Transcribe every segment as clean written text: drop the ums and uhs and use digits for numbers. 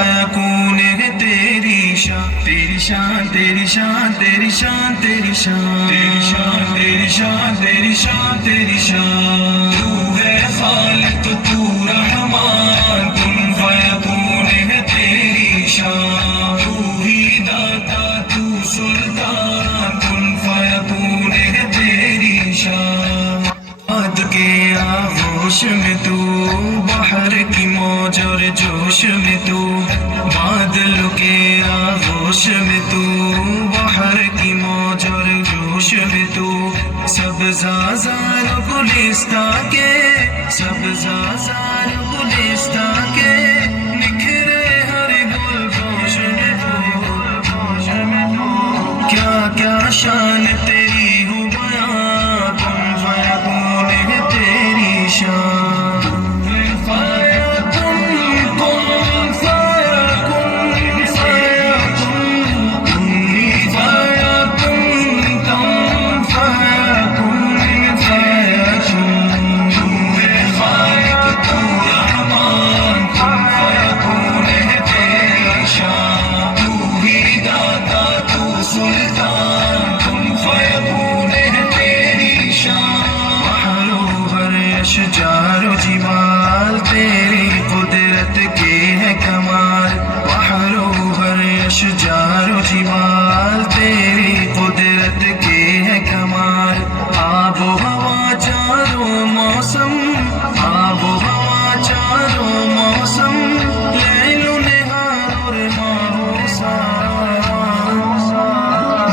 فیکون ہے تیری شان، تیری شان تیری شان تیری شان تیری شان تیری شان تیری شان تیری شان تیری شان، تو ہے خالق تو رحمان، کن فیکون ہے تیری شان، تو ہی داتا تو سلطان، کن فیکون ہے تیری شان، باد کے آغوش میں تو، بحر کی موج اور جوش میں تو، بادل کے آغوش میں تو، بحر کی موج اور جوش میں تو، سبز آزار گلستاں کے، سبز آزار گلستاں کے، نکھرے ہر گل پوش میں تو، کیا کیا شان تیری ہو بیان، کن فیکون ہے تیری شان، اشجار و جبال تیری قدرت کے ہے کمال، بحر و ہر اشجار و جبال تیری قدرت کے ہے کمال، آب و ہوا چاروں موسم، آب و ہوا چاروں موسم، لیل و نہار اور ماہ و سال،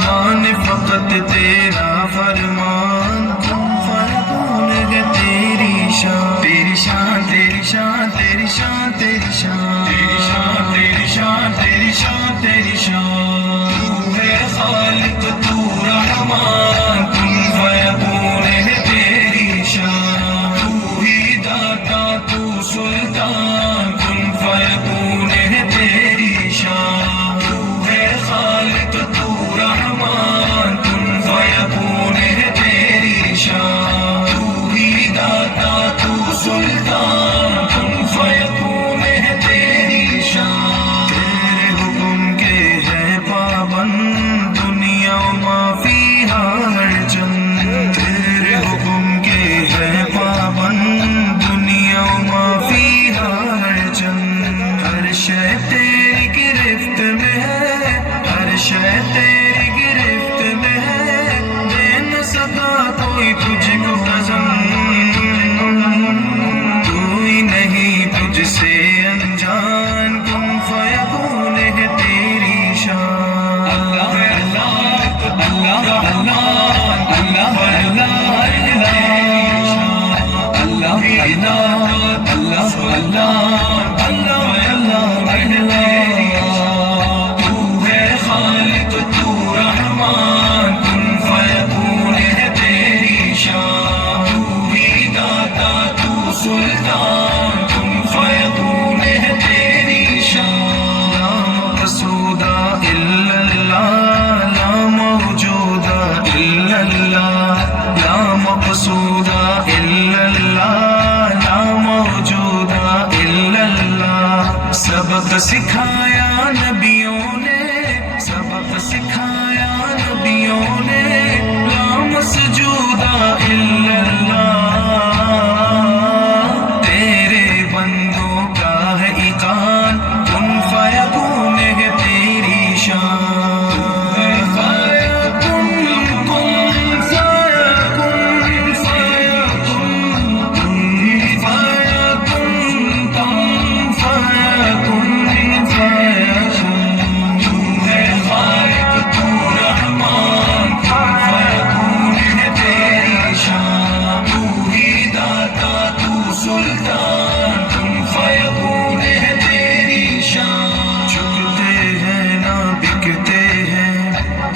مان فقط تیرا فرمان، کن فیکون ہے تیری شان، تیری شان تیری شان تیری شان تیری شان تیری شان تیری شان تیری شان تیری شان، تو ہے خالق تو رحمان، کن فیکون ہے تیری شان، تو ہی داتا تو سلطان، کن فیکون ہے تیری شان، تو ہے خالق تو رحمان، کن فیکون ہے تیری شان، تو ہی داتا تو سلطان، کن فیکون ہے تیری شان، تیرے حکم کے ہے پابند دنیا و ما فیہا ہر چند، تیرے حکم کے ہے پابند دنیا و ما فیہا ہر چند، ہر شے تیری گرفت میں ہے، ہر شے تیری گرفت میں ہے، دے نہ سکا کوئی تجھ کو قسم، کوئی نہیں تجھ سے انجان، کن فیکون ہے تیری شان، اللہ اللہ اللہ اللہ اللہ اللہ اللہ اللہ اللہ اللہ اللہ، تو ہے خالق تو رحمان، کن فیکون ہے تیری شان، تو ہی داتا تو سلطان، کن فیکون ہے تیری شان، لا مقصودا الا اللہ، لا موجودا الا اللہ، لا مقصودا الا اللہ، لا موجودا الا اللہ، سبق سکھایا نبیوں نے، سبق سکھایا نبیوں نے، لا مسجودا الا اللہ، تیرے بندوں کا ہے ایقان، کن فیکون ہے تیری شان، فیکون کن فیکون فیکون کن فیکون کن فیکون فیکون، تو ہے خالق تو رحمان، کن فیکون ہے تیری شان، تو ہی داتا تو سلطان، کن فیکون ہے تیری شان، جھکتے ہیں نہ بکتے ہیں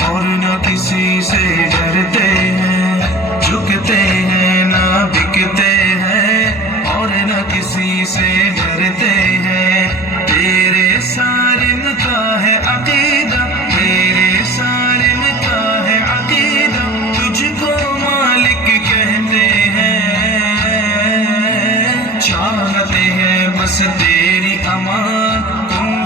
اور نہ کسی سے ڈرتے ہیں، جھکتے ہیں نہ بکتے ہیں اور نہ کسی سے ڈرتے ہیں، تیرے سارن کا ہے عقیدہ، تیرے سارن کا ہے عقیدہ، تجھ کو مالک کہتے ہیں، چاہتے ہیں بس تیری امان، کن